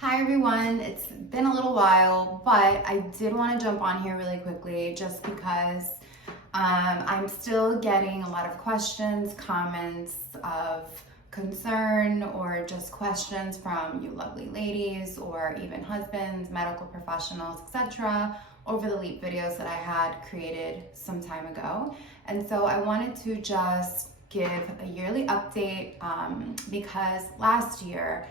Hi everyone, it's been a little while, but I did want to jump on here really quickly just because I'm still getting a lot of questions, comments of concern, or just questions from you lovely ladies or even husbands, medical professionals, etc. over the Leep videos that I had created some time ago. And so I wanted to just give a yearly update because last year,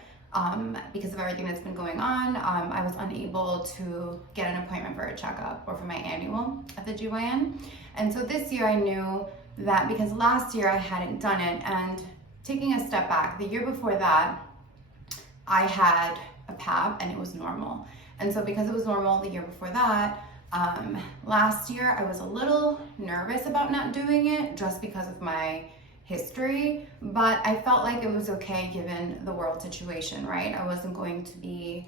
because of everything that's been going on, I was unable to get an appointment for a checkup or for my annual at the GYN. And so this year I knew that because last year I hadn't done it, and taking a step back, the year before that, I had a PAP and it was normal. And so because it was normal the year before that, last year I was a little nervous about not doing it just because of my history, but I felt like it was okay given the world situation, right? I wasn't going to be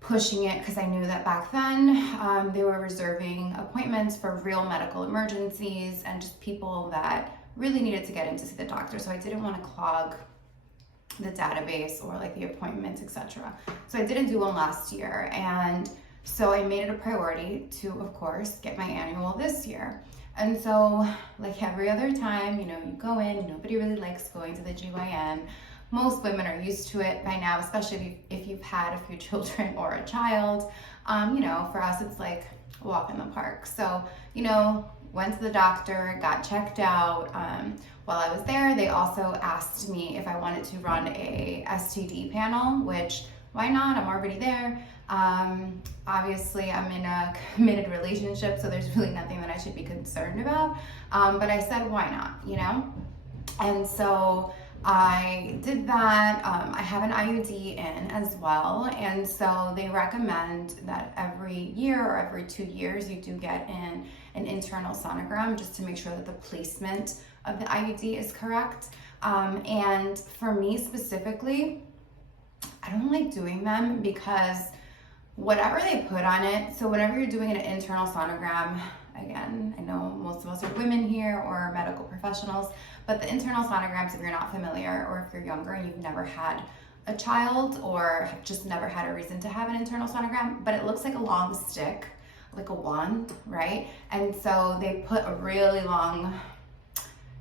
pushing it because I knew that back then they were reserving appointments for real medical emergencies and just people that really needed to get in to see the doctor. So I didn't want to clog the database or like the appointments, etc. So I didn't do one last year, and so I made it a priority to, of course, get my annual this year. And so, like every other time, you go in, nobody really likes going to the GYN. Most women are used to it by now, especially if you've had a few children or a child. For us, it's like a walk in the park. So, went to the doctor, got checked out. While I was there, they also asked me if I wanted to run a STD panel, which, why not? I'm already there. Obviously, I'm in a committed relationship, so there's really nothing that I should be concerned about. But I said, why not, And so I did that. I have an IUD in as well. And so they recommend that every year or every 2 years, you do get in an internal sonogram just to make sure that the placement of the IUD is correct. And for me specifically, I don't like doing them because whatever they put on it, so whenever you're doing an internal sonogram, again, I know most of us are women here or medical professionals, but the internal sonograms, if you're not familiar or if you're younger and you've never had a child or have just never had a reason to have an internal sonogram, but it looks like a long stick, like a wand, right? And so they put a really long,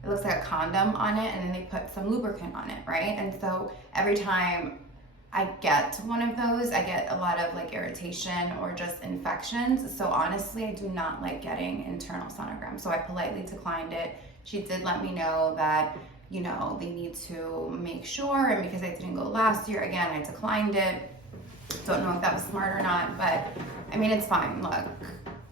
it looks like a condom on it, and then they put some lubricant on it, right? And so every time I get one of those, I get a lot of like irritation or just infections. So honestly, I do not like getting internal sonograms. So I politely declined it. She did let me know that, they need to make sure, and because I didn't go last year, again, I declined it. Don't know if that was smart or not, but I mean, it's fine. Look,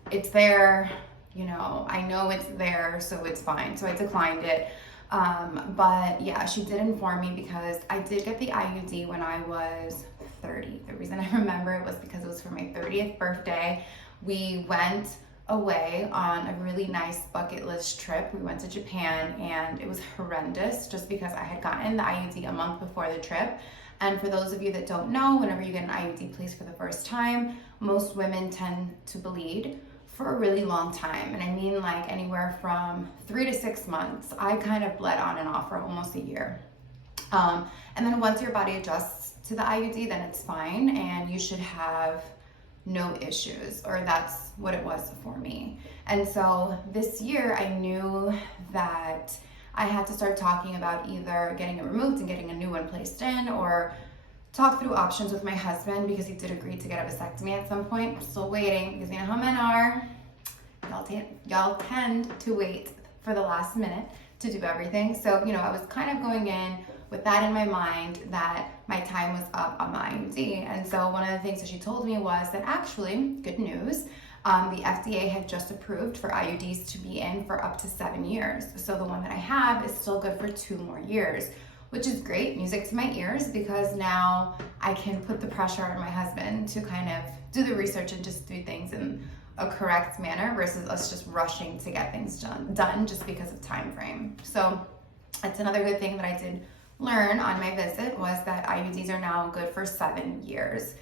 it's there, I know it's there, so it's fine. So I declined it. But yeah, she did inform me because I did get the IUD when I was 30. The reason I remember it was because it was for my 30th birthday. We went away on a really nice bucket list trip. We went to Japan, and it was horrendous just because I had gotten the IUD a month before the trip. And for those of you that don't know, whenever you get an IUD placed for the first time, most women tend to bleed for a really long time. And I mean like anywhere from 3 to 6 months. I kind of bled on and off for almost a year. And then once your body adjusts to the IUD, then it's fine and you should have no issues, or that's what it was for me. And so this year I knew that I had to start talking about either getting it removed and getting a new one placed in, or talk through options with my husband because he did agree to get a vasectomy at some point. I'm still waiting because you know how men are. Y'all tend to wait for the last minute to do everything. So, I was kind of going in with that in my mind, that my time was up on the IUD. And so one of the things that she told me was that actually, good news, the FDA had just approved for IUDs to be in for up to 7 years. So the one that I have is still good for 2 more years, which is great, music to my ears, because now I can put the pressure on my husband to kind of do the research and just do things in a correct manner versus us just rushing to get things done just because of time frame. So that's another good thing that I did learn on my visit, was that IUDs are now good for 7 years.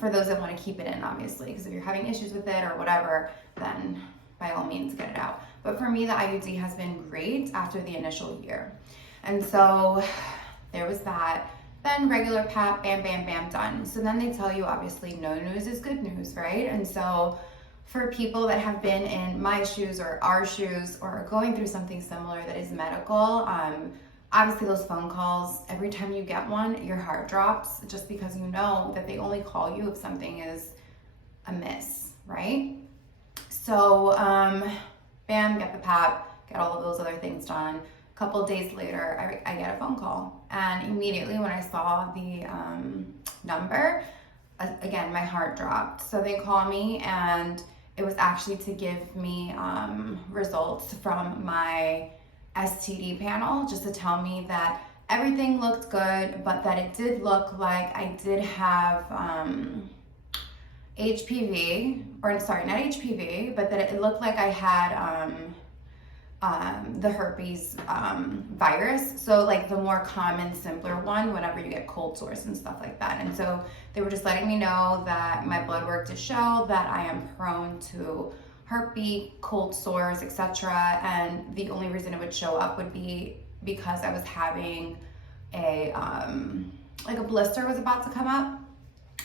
For those that want to keep it in, obviously, because if you're having issues with it or whatever, then by all means get it out. But for me, the IUD has been great after the initial year. And so there was that. Then regular pap, bam, bam, bam, done. So then they tell you, obviously, no news is good news, right? And so for people that have been in my shoes or our shoes or are going through something similar that is medical, obviously those phone calls, every time you get one, your heart drops just because you know that they only call you if something is amiss, right? So, bam, get the pap, get all of those other things done. A couple of days later, I get a phone call. And immediately when I saw the number, again, my heart dropped. So they call me, and it was actually to give me results from my STD panel, just to tell me that everything looked good, but that it did look like I did have HPV, or sorry, not HPV, but that it looked like I had the herpes virus. So like the more common, simpler one, whenever you get cold sores and stuff like that. And so they were just letting me know that my blood work to show that I am prone to herpes, cold sores, etc. And the only reason it would show up would be because I was having a like a blister was about to come up.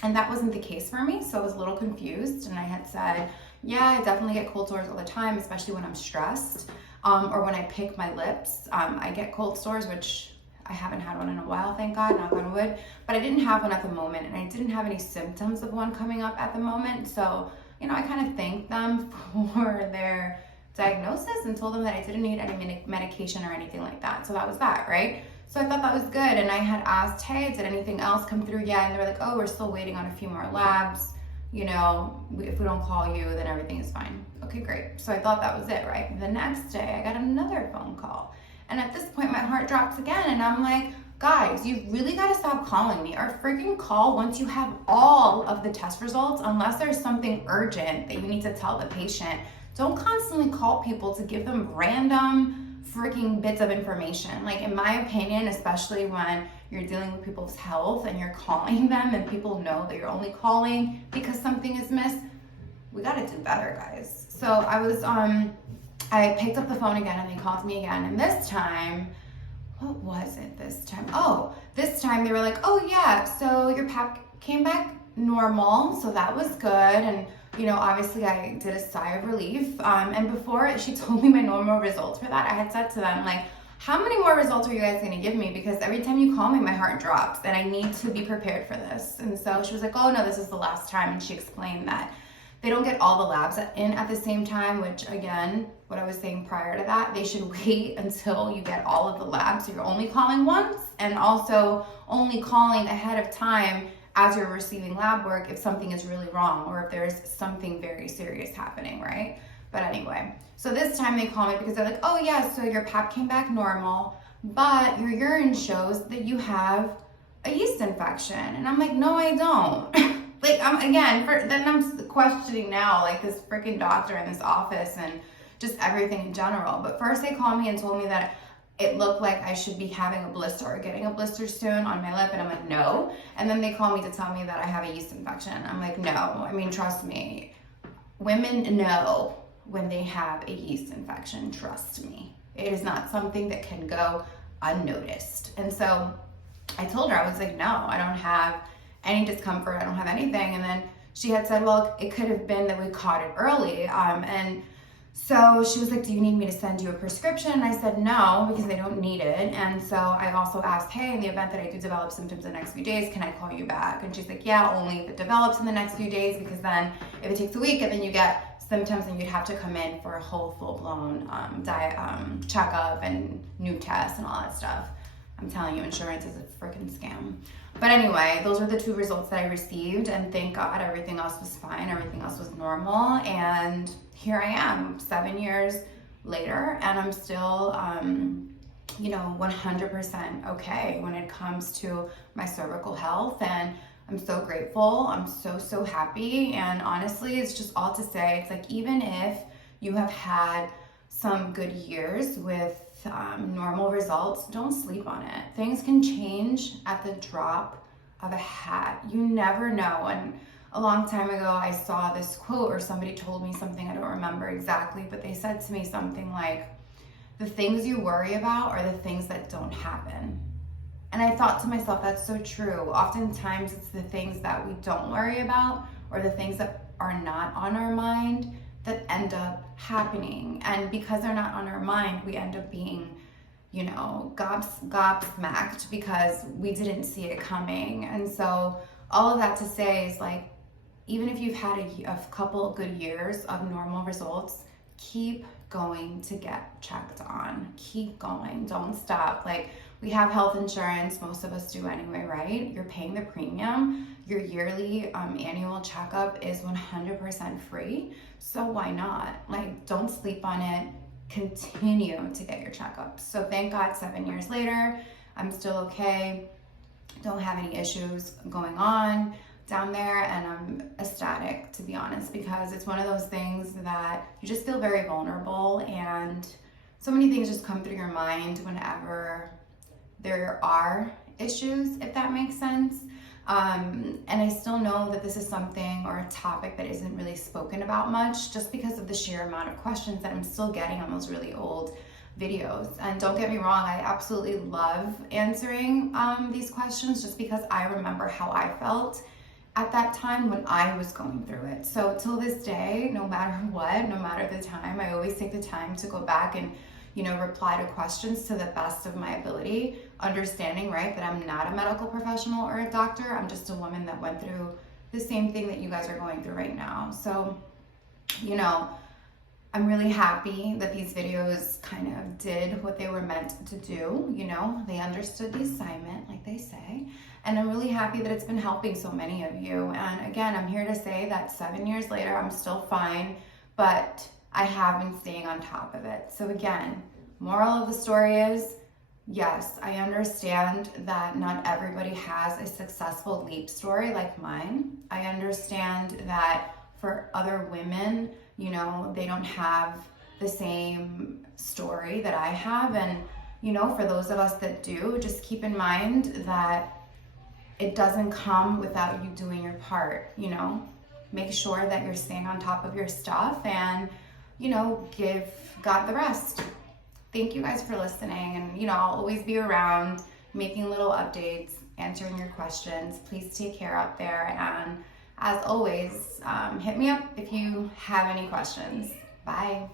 And that wasn't the case for me, so I was a little confused. And I had said, yeah, I definitely get cold sores all the time, especially when I'm stressed, or when I pick my lips. I get cold sores, which I haven't had one in a while, thank God, knock on wood. But I didn't have one at the moment, and I didn't have any symptoms of one coming up at the moment. So, you know, I kind of thanked them for their diagnosis and told them that I didn't need any medication or anything like that. So that was that, right? So I thought that was good, and I had asked, hey, did anything else come through yet? And they were like, oh, we're still waiting on a few more labs. You know, if we don't call you, then everything is fine. Okay, great. So I thought that was it, right? The next day, I got another phone call. And at this point, my heart drops again, and I'm like, guys, you really got to stop calling me, or freaking call once you have all of the test results, unless there's something urgent that you need to tell the patient. Don't constantly call people to give them random freaking bits of information. Like, in my opinion, especially when you're dealing with people's health and you're calling them and people know that you're only calling because something is missed, we got to do better, guys. So I picked up the phone again, and they called me again, and this time, what was it this time? Oh, this time they were like, oh yeah, so your pap came back normal, so that was good. And you know, obviously I did a sigh of relief. And before she told me my normal results for that, I had said to them, like, how many more results are you guys gonna give me? Because every time you call me, my heart drops, and I need to be prepared for this. And so she was like, oh no, this is the last time. And she explained that they don't get all the labs in at the same time, which again, what I was saying prior to that, they should wait until you get all of the labs. So you're only calling once, and also only calling ahead of time as you're receiving lab work if something is really wrong or if there's something very serious happening, right? But anyway, so this time they call me because they're like, oh yeah, so your pap came back normal, but your urine shows that you have a yeast infection. And I'm like, no, I don't. Like, then I'm questioning now, like, this freaking doctor in this office and just everything in general. But first they called me and told me that it looked like I should be having a blister or getting a blister soon on my lip, and I'm like, no. And then they call me to tell me that I have a yeast infection. I'm like, no. I mean, trust me, women know when they have a yeast infection, trust me. It is not something that can go unnoticed. And so I told her, I was like, no, I don't have any discomfort, I don't have anything. And then she had said, well, it could have been that we caught it early. And so she was like, do you need me to send you a prescription? And I said no, because they don't need it. And so I also asked, hey, in the event that I do develop symptoms in the next few days, can I call you back? And she's like, yeah, only if it develops in the next few days, because then if it takes a week and then you get symptoms, then you'd have to come in for a whole full-blown checkup and new tests and all that stuff. I'm telling you, insurance is a freaking scam. But anyway, those were the two results that I received, and thank God everything else was fine, everything else was normal, and here I am 7 years later, and I'm still 100% okay when it comes to my cervical health, and I'm so grateful. I'm so happy, and honestly, it's just all to say, it's like, even if you have had some good years with normal results, don't sleep on it. Things can change at the drop of a hat. You never know. And a long time ago, I saw this quote, or somebody told me something, I don't remember exactly, but they said to me something like, the things you worry about are the things that don't happen. And I thought to myself, that's so true. Oftentimes it's the things that we don't worry about or the things that are not on our mind that end up happening. And because they're not on our mind, we end up being, you know, gobsmacked because we didn't see it coming. And so all of that to say is like, even if you've had a couple good years of normal results, keep going to get checked on. Keep going, don't stop. Like, we have health insurance, most of us do anyway, right? You're paying the premium. Your yearly annual checkup is 100% free. So why not? Like, don't sleep on it. Continue to get your checkups. So thank God 7 years later, I'm still okay. Don't have any issues going on down there, and I'm ecstatic, to be honest, because it's one of those things that you just feel very vulnerable, and so many things just come through your mind whenever there are issues, if that makes sense. And I still know that this is something or a topic that isn't really spoken about much, just because of the sheer amount of questions that I'm still getting on those really old videos. And don't get me wrong, I absolutely love answering these questions, just because I remember how I felt at that time when I was going through it. So till this day, no matter what, no matter the time, I always take the time to go back and, you know, reply to questions to the best of my ability, understanding, right, that I'm not a medical professional or a doctor. I'm just a woman that went through the same thing that you guys are going through right now. So, you know, I'm really happy that these videos kind of did what they were meant to do. You know, they understood the assignment, like they say. And I'm really happy that it's been helping so many of you. And again, I'm here to say that 7 years later, I'm still fine, but I have been staying on top of it. So again, moral of the story is, yes, I understand that not everybody has a successful Leep story like mine. I understand that for other women, you know, they don't have the same story that I have. And, you know, for those of us that do, just keep in mind that it doesn't come without you doing your part, you know. Make sure that you're staying on top of your stuff and, you know, give God the rest. Thank you guys for listening. And, you know, I'll always be around making little updates, answering your questions. Please take care out there. And as always, hit me up if you have any questions. Bye.